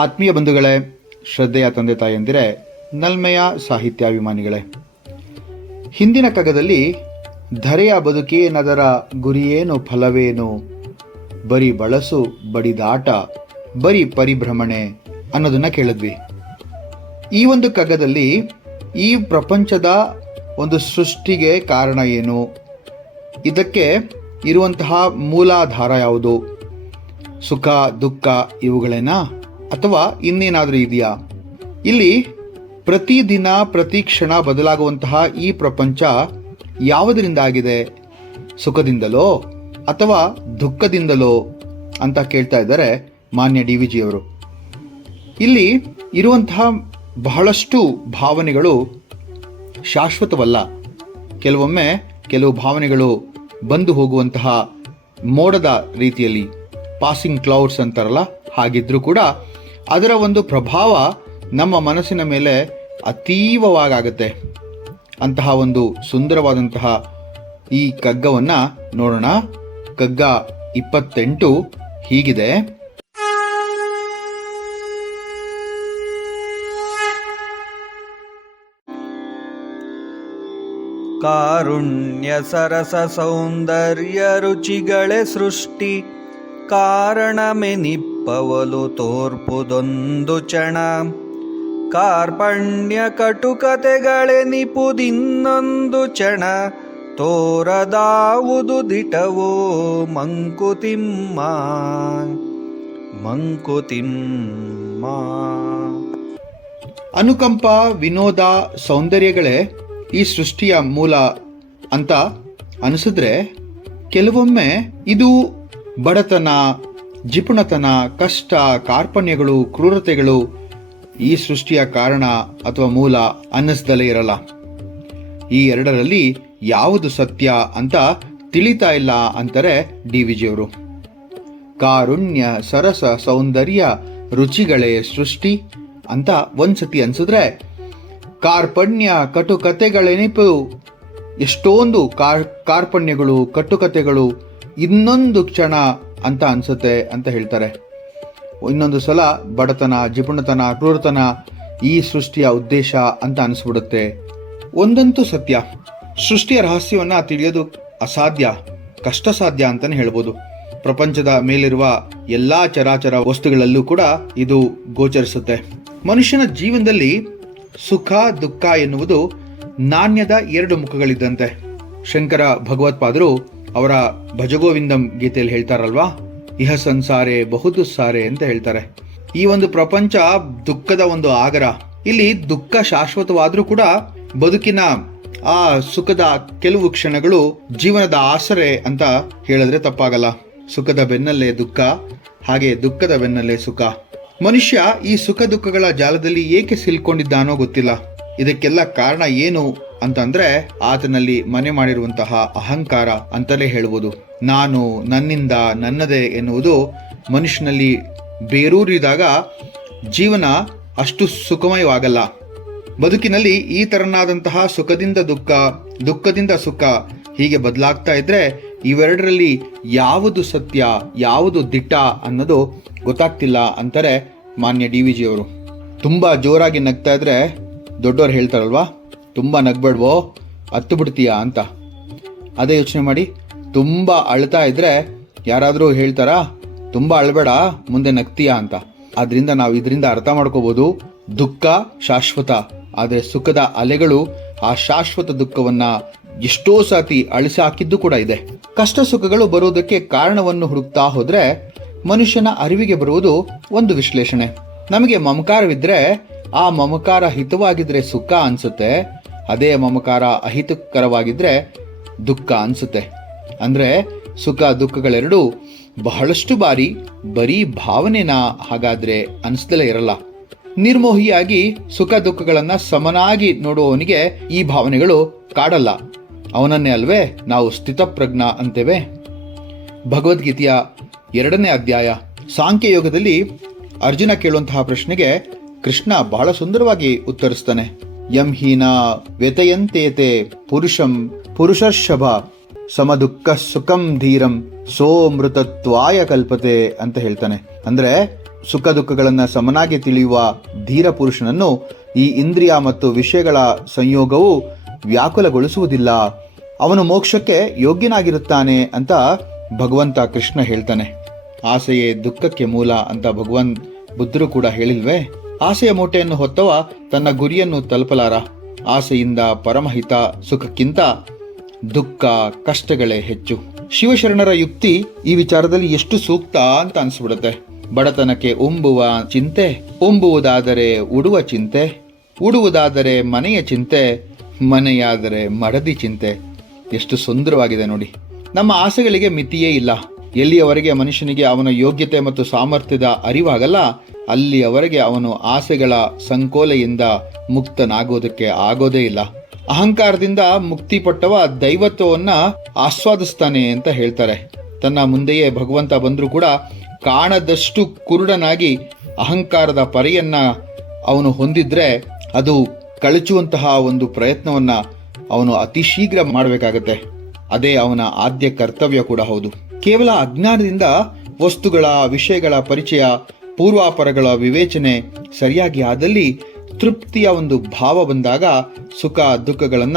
ಆತ್ಮೀಯ ಬಂಧುಗಳೇ, ಶ್ರದ್ಧೆಯ ತಂದೆ ತಾಯಂದಿರೇ, ನಲ್ಮೆಯ ಸಾಹಿತ್ಯಾಭಿಮಾನಿಗಳೇ, ಹಿಂದಿನ ಕಗ್ಗದಲ್ಲಿ ಧರೆಯ ಬದುಕೇನದರ ಗುರಿಯೇನು ಫಲವೇನು, ಬರೀ ಬಳಸು ಬಡಿದಾಟ ಬರೀ ಪರಿಭ್ರಮಣೆ ಅನ್ನೋದನ್ನ ಕೇಳಿದ್ವಿ. ಈ ಒಂದು ಕಗ್ಗದಲ್ಲಿ ಈ ಪ್ರಪಂಚದ ಒಂದು ಸೃಷ್ಟಿಗೆ ಕಾರಣ ಏನು, ಇದಕ್ಕೆ ಇರುವಂತಹ ಮೂಲಾಧಾರ ಯಾವುದು, ಸುಖ ದುಃಖ ಇವುಗಳೇನಾ ಅಥವಾ ಇನ್ನೇನಾದರೂ ಇದೆಯಾ? ಇಲ್ಲಿ ಪ್ರತಿದಿನ ಪ್ರತಿ ಕ್ಷಣ ಬದಲಾಗುವಂತಹ ಈ ಪ್ರಪಂಚ ಯಾವುದರಿಂದ ಆಗಿದೆ? ಸುಖದಿಂದಲೋ ಅಥವಾ ದುಃಖದಿಂದಲೋ ಅಂತ ಕೇಳ್ತಾ ಇದ್ದಾರೆ ಮಾನ್ಯ DVG ಅವರು. ಇಲ್ಲಿ ಇರುವಂತಹ ಬಹಳಷ್ಟು ಭಾವನೆಗಳು ಶಾಶ್ವತವಲ್ಲ. ಕೆಲವೊಮ್ಮೆ ಕೆಲವು ಭಾವನೆಗಳು ಬಂದು ಹೋಗುವಂತಹ ಮೋಡದ ರೀತಿಯಲ್ಲಿ, ಪಾಸಿಂಗ್ ಕ್ಲೌಡ್ಸ್ ಅಂತಾರಲ್ಲ, ಹಾಗಿದ್ರೂ ಕೂಡ ಅದರ ಒಂದು ಪ್ರಭಾವ ನಮ್ಮ ಮನಸ್ಸಿನ ಮೇಲೆ ಅತೀವವಾಗುತ್ತೆ. ಅಂತಹ ಒಂದು ಸುಂದರವಾದಂತಹ ಈ ಕಗ್ಗವನ್ನು ನೋಡೋಣ. ಕಗ್ಗ 28 ಹೀಗಿದೆ. ಕಾರುಣ್ಯ ಸರಸ ಸೌಂದರ್ಯ ರುಚಿಗಳೇ ಸೃಷ್ಟಿ, ಕಾರಣಮೆನಿಪ್ಪವಲು ತೋರ್ಪುದೊಂದು ಚಣ, ಕಾರ್ಪಣ್ಯ ಕಟುಕತೆಗಳೆನಿಪುದಿನ್ನೊಂದು ಚಣ, ತೋರದಾವುದು ದಿಟವೋ ಮಂಕುತಿಮ್ಮ ಮಂಕುತಿಮ್ಮ. ಅನುಕಂಪ, ವಿನೋದ, ಸೌಂದರ್ಯಗಳೇ ಈ ಸೃಷ್ಟಿಯ ಮೂಲ ಅಂತ ಅನಿಸಿದ್ರೆ, ಕೆಲವೊಮ್ಮೆ ಇದು ಬಡತನ, ಜಿಪುಣತನ, ಕಷ್ಟ, ಕಾರ್ಪಣ್ಯಗಳು, ಕ್ರೂರತೆಗಳು ಈ ಸೃಷ್ಟಿಯ ಕಾರಣ ಅಥವಾ ಮೂಲ ಅನ್ನಿಸ್ದಲೇ ಇರಲ್ಲ. ಈ ಎರಡರಲ್ಲಿ ಯಾವುದು ಸತ್ಯ ಅಂತ ತಿಳಿತಾ ಇಲ್ಲ ಅಂತಾರೆ DVG ಅವರು. ಕಾರುಣ್ಯ ಸರಸ ಸೌಂದರ್ಯ ರುಚಿಗಳೇ ಸೃಷ್ಟಿ ಅಂತ ಒಂದ್ಸತಿ ಅನ್ಸಿದ್ರೆ, ಕಾರ್ಪಣ್ಯ ಕಟುಕತೆಗಳೆನಿಪು ಎಷ್ಟೊಂದು ಕಾರ್ಪಣ್ಯಗಳು, ಕಟುಕತೆಗಳು ಇನ್ನೊಂದು ಕ್ಷಣ ಅಂತ ಅನ್ಸುತ್ತೆ ಅಂತ ಹೇಳ್ತಾರೆ. ಇನ್ನೊಂದು ಸಲ ಬಡತನ, ಜಿಪುಣತನ, ಕ್ರೂರತನ ಈ ಸೃಷ್ಟಿಯ ಉದ್ದೇಶ ಅಂತ ಅನಿಸ್ಬಿಡುತ್ತೆ. ಒಂದಂತೂ ಸತ್ಯ, ಸೃಷ್ಟಿಯ ರಹಸ್ಯವನ್ನ ತಿಳಿಯೋದು ಅಸಾಧ್ಯ, ಕಷ್ಟ ಸಾಧ್ಯ ಅಂತಾನೆ ಹೇಳ್ಬೋದು. ಪ್ರಪಂಚದ ಮೇಲಿರುವ ಎಲ್ಲಾ ಚರಾಚರ ವಸ್ತುಗಳಲ್ಲೂ ಕೂಡ ಇದು ಗೋಚರಿಸುತ್ತೆ. ಮನುಷ್ಯನ ಜೀವನದಲ್ಲಿ ಸುಖ ದುಃಖ ಎನ್ನುವುದು ನಾಣ್ಯದ ಎರಡು ಮುಖಗಳಿದ್ದಂತೆ. ಶಂಕರ ಭಗವತ್ಪಾದರು ಅವರ ಭಜಗೋವಿಂದಂ ಗೀತೆಯಲ್ಲಿ ಹೇಳ್ತಾರಲ್ವಾ, ಇಹ ಸಂಸಾರೇ ಬಹುದುಸ್ಸಾರೆ ಅಂತ ಹೇಳ್ತಾರೆ. ಈ ಒಂದು ಪ್ರಪಂಚ ದುಃಖದ ಒಂದು ಆಗರ. ಇಲ್ಲಿ ದುಃಖ ಶಾಶ್ವತವಾದ್ರೂ ಕೂಡ ಬದುಕಿನ ಆ ಸುಖದ ಕೆಲವು ಕ್ಷಣಗಳು ಜೀವನದ ಆಸರೆ ಅಂತ ಹೇಳಿದ್ರೆ ತಪ್ಪಾಗಲ್ಲ. ಸುಖದ ಬೆನ್ನಲ್ಲೇ ದುಃಖ, ಹಾಗೆ ದುಃಖದ ಬೆನ್ನಲ್ಲೇ ಸುಖ. ಮನುಷ್ಯ ಈ ಸುಖ ದುಃಖಗಳ ಜಾಲದಲ್ಲಿ ಏಕೆ ಸಿಲ್ಕೊಂಡಿದ್ದಾನೋ ಗೊತ್ತಿಲ್ಲ. ಇದಕ್ಕೆಲ್ಲ ಕಾರಣ ಏನು ಅಂತಂದ್ರೆ, ಆತನಲ್ಲಿ ಮನೆ ಮಾಡಿರುವಂತಹ ಅಹಂಕಾರ ಅಂತಲೇ ಹೇಳ್ಬೋದು. ನಾನು, ನನ್ನಿಂದ, ನನ್ನದೇ ಎನ್ನುವುದು ಮನುಷ್ಯನಲ್ಲಿ ಬೇರೂರಿದಾಗ ಜೀವನ ಅಷ್ಟು ಸುಖಮಯವಾಗಲ್ಲ. ಬದುಕಿನಲ್ಲಿ ಈ ತರನಾದಂತಹ ಸುಖದಿಂದ ದುಃಖ, ದುಃಖದಿಂದ ಸುಖ ಹೀಗೆ ಬದಲಾಗ್ತಾ ಇದ್ರೆ ಇವೆರಡರಲ್ಲಿ ಯಾವುದು ಸತ್ಯ, ಯಾವುದು ದಿಟ್ಟ ಅನ್ನೋದು ಗೊತ್ತಾಗ್ತಿಲ್ಲ ಅಂತಾರೆ ಮಾನ್ಯ DVG ಅವರು. ತುಂಬಾ ಜೋರಾಗಿ ನಗ್ತಾ ಇದ್ರೆ ದೊಡ್ಡವರು ಹೇಳ್ತಾರಲ್ವಾ, ತುಂಬಾ ನಗ್ಬೇಡ್ವೋ ಹತ್ತು ಬಿಡ್ತೀಯಾ ಅಂತ. ಅದೇ ಯೋಚನೆ ಮಾಡಿ, ತುಂಬಾ ಅಳ್ತಾ ಇದ್ರೆ ಯಾರಾದರೂ ಹೇಳ್ತಾರಾ ತುಂಬಾ ಅಳ್ಬೇಡ ಮುಂದೆ ನಗ್ತೀಯಾ ಅಂತ. ಆದ್ರಿಂದ ನಾವು ಇದರಿಂದ ಅರ್ಥ ಮಾಡ್ಕೋಬಹುದು, ದುಃಖ ಶಾಶ್ವತ, ಆದರೆ ಸುಖದ ಅಲೆಗಳು ಆ ಶಾಶ್ವತ ದುಃಖವನ್ನ ಎಷ್ಟೋ ಸಾತಿ ಅಳಿಸಿ ಹಾಕಿದ್ದು ಕೂಡ ಇದೆ. ಕಷ್ಟ ಸುಖಗಳು ಬರುವುದಕ್ಕೆ ಕಾರಣವನ್ನು ಹುಡುಕ್ತಾ ಹೋದ್ರೆ ಮನುಷ್ಯನ ಅರಿವಿಗೆ ಬರುವುದು ಒಂದು ವಿಶ್ಲೇಷಣೆ. ನಮಗೆ ಮಮಕಾರವಿದ್ರೆ ಆ ಮಮಕಾರ ಹಿತವಾಗಿದ್ರೆ ಸುಖ ಅನ್ಸುತ್ತೆ, ಅದೇ ಮಮಕಾರ ಅಹಿತಕರವಾಗಿದ್ರೆ ದುಃಖ ಅನ್ಸುತ್ತೆ. ಅಂದ್ರೆ ಸುಖ ದುಃಖಗಳೆರಡು ಬಹಳಷ್ಟು ಬಾರಿ ಬರೀ ಭಾವನೆನ ಹಾಗಾದ್ರೆ ಅನಿಸ್ದಲೇ ಇರಲ್ಲ. ನಿರ್ಮೋಹಿಯಾಗಿ ಸುಖ ದುಃಖಗಳನ್ನ ಸಮನಾಗಿ ನೋಡುವವನಿಗೆ ಈ ಭಾವನೆಗಳು ಕಾಡಲ್ಲ. ಅವನನ್ನೇ ಅಲ್ವೇ ನಾವು ಸ್ಥಿತಪ್ರಜ್ಞ ಅಂತೇವೆ. ಭಗವದ್ಗೀತೆಯ 2ನೇ ಅಧ್ಯಾಯ ಸಾಂಖ್ಯಯೋಗದಲ್ಲಿ ಅರ್ಜುನ ಕೇಳುವಂತಹ ಪ್ರಶ್ನೆಗೆ ಕೃಷ್ಣ ಬಹಳ ಸುಂದರವಾಗಿ ಉತ್ತರಿಸ್ತಾನೆ. ಯಂ ಹೀನ ವ್ಯತಯಂತೇತೆ ಪುರುಷಂ ಪುರುಷರ್ಷಭ ಸಮದುಃಖ ಸುಖಂ ಧೀರಂ ಸೋಮೃತತ್ವಾಯ ಕಲ್ಪತೆ ಅಂತ ಹೇಳ್ತಾನೆ. ಅಂದ್ರೆ ಸುಖ ದುಃಖಗಳನ್ನು ಸಮನಾಗಿ ತಿಳಿಯುವ ಧೀರ ಪುರುಷನನ್ನು ಈ ಇಂದ್ರಿಯ ಮತ್ತು ವಿಷಯಗಳ ಸಂಯೋಗವು ವ್ಯಾಕುಲಗೊಳಿಸುವುದಿಲ್ಲ. ಅವನು ಮೋಕ್ಷಕ್ಕೆ ಯೋಗ್ಯನಾಗಿರುತ್ತಾನೆ ಅಂತ ಭಗವಂತ ಕೃಷ್ಣ ಹೇಳ್ತಾನೆ. ಆಸೆಯೇ ದುಃಖಕ್ಕೆ ಮೂಲ ಅಂತ ಭಗವಾನ್ ಬುದ್ಧರು ಕೂಡ ಹೇಳಿಲ್ವೇ? ಆಸೆಯ ಮೂಟೆಯನ್ನು ಹೊತ್ತವ ತನ್ನ ಗುರಿಯನ್ನು ತಲುಪಲಾರ. ಆಸೆಯಿಂದ ಪರಮಹಿತ ಸುಖಕ್ಕಿಂತ ದುಃಖ ಕಷ್ಟಗಳೇ ಹೆಚ್ಚು. ಶಿವಶರಣರ ಯುಕ್ತಿ ಈ ವಿಚಾರದಲ್ಲಿ ಎಷ್ಟು ಸೂಕ್ತ ಅಂತ ಅನ್ಸ್ಬಿಡುತ್ತೆ. ಬಡತನಕ್ಕೆ ಉಂಬುವ ಚಿಂತೆ, ಉಂಬುವುದಾದರೆ ಉಡುವ ಚಿಂತೆ, ಉಡುವುದಾದರೆ ಮನೆಯ ಚಿಂತೆ, ಮನೆಯಾದರೆ ಮಡದಿ ಚಿಂತೆ. ಎಷ್ಟು ಸುಂದರವಾಗಿದೆ ನೋಡಿ. ನಮ್ಮ ಆಸೆಗಳಿಗೆ ಮಿತಿಯೇ ಇಲ್ಲ. ಎಲ್ಲಿಯವರೆಗೆ ಮನುಷ್ಯನಿಗೆ ಅವನ ಯೋಗ್ಯತೆ ಮತ್ತು ಸಾಮರ್ಥ್ಯದ ಅರಿವಾಗಲ್ಲ, ಅಲ್ಲಿಯವರೆಗೆ ಅವನು ಆಸೆಗಳ ಸಂಕೋಲೆಯಿಂದ ಮುಕ್ತನಾಗೋದಕ್ಕೆ ಆಗೋದೇ ಇಲ್ಲ. ಅಹಂಕಾರದಿಂದ ಮುಕ್ತಿ ಪಟ್ಟವ ದೈವತ್ವವನ್ನ ಆಸ್ವಾದಿಸ್ತಾನೆ ಅಂತ ಹೇಳ್ತಾರೆ. ತನ್ನ ಮುಂದೆಯೇ ಭಗವಂತ ಬಂದರೂ ಕೂಡ ಕಾಣದಷ್ಟು ಕುರುಡನಾಗಿ ಅಹಂಕಾರದ ಪರೆಯನ್ನ ಅವನು ಹೊಂದಿದ್ರೆ ಅದು ಕಳಚುವಂತಹ ಒಂದು ಪ್ರಯತ್ನವನ್ನ ಅವನು ಅತಿ ಶೀಘ್ರ ಮಾಡಬೇಕಾಗತ್ತೆ. ಅದೇ ಅವನ ಆದ್ಯ ಕರ್ತವ್ಯ ಕೂಡ ಹೌದು. ಕೇವಲ ಅಜ್ಞಾನದಿಂದ ವಸ್ತುಗಳ ವಿಷಯಗಳ ಪರಿಚಯ, ಪೂರ್ವಾಪರಗಳ ವಿವೇಚನೆ ಸರಿಯಾಗಿ ಆದಲ್ಲಿ ತೃಪ್ತಿಯ ಒಂದು ಭಾವ ಬಂದಾಗ ಸುಖ ದುಃಖಗಳನ್ನ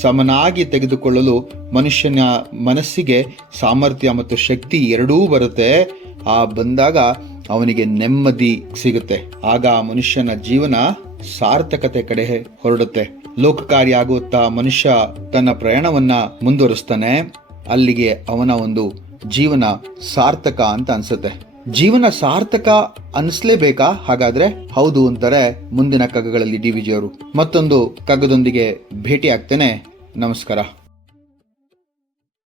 ಸಮನಾಗಿ ತೆಗೆದುಕೊಳ್ಳಲು ಮನುಷ್ಯನ ಮನಸ್ಸಿಗೆ ಸಾಮರ್ಥ್ಯ ಮತ್ತು ಶಕ್ತಿ ಎರಡೂ ಬರುತ್ತೆ. ಆ ಬಂದಾಗ ಅವನಿಗೆ ನೆಮ್ಮದಿ ಸಿಗುತ್ತೆ. ಆಗ ಮನುಷ್ಯನ ಜೀವನ ಸಾರ್ಥಕತೆ ಕಡೆ ಹೊರಡುತ್ತೆ. ಲೋಕಕಾರಿಯಾಗುತ್ತಾ ಮನುಷ್ಯ ತನ್ನ ಪ್ರಯಾಣವನ್ನ ಮುಂದುವರಿಸ್ತಾನೆ. ಅಲ್ಲಿಗೆ ಅವನ ಒಂದು ಜೀವನ ಸಾರ್ಥಕ ಅಂತ ಅನ್ಸುತ್ತೆ. ಜೀವನ ಸಾರ್ಥಕ ಅನಿಸ್ಲೇಬೇಕಾ? ಹಾಗಾದ್ರೆ ಹೌದು ಅಂತಾರೆ ಮುಂದಿನ ಕಗ್ಗಗಳಲ್ಲಿ ಡಿ ವಿಜಿ ಅವರು. ಮತ್ತೊಂದು ಕಗ್ಗದೊಂದಿಗೆ ಭೇಟಿ ಆಗ್ತೇನೆ. ನಮಸ್ಕಾರ.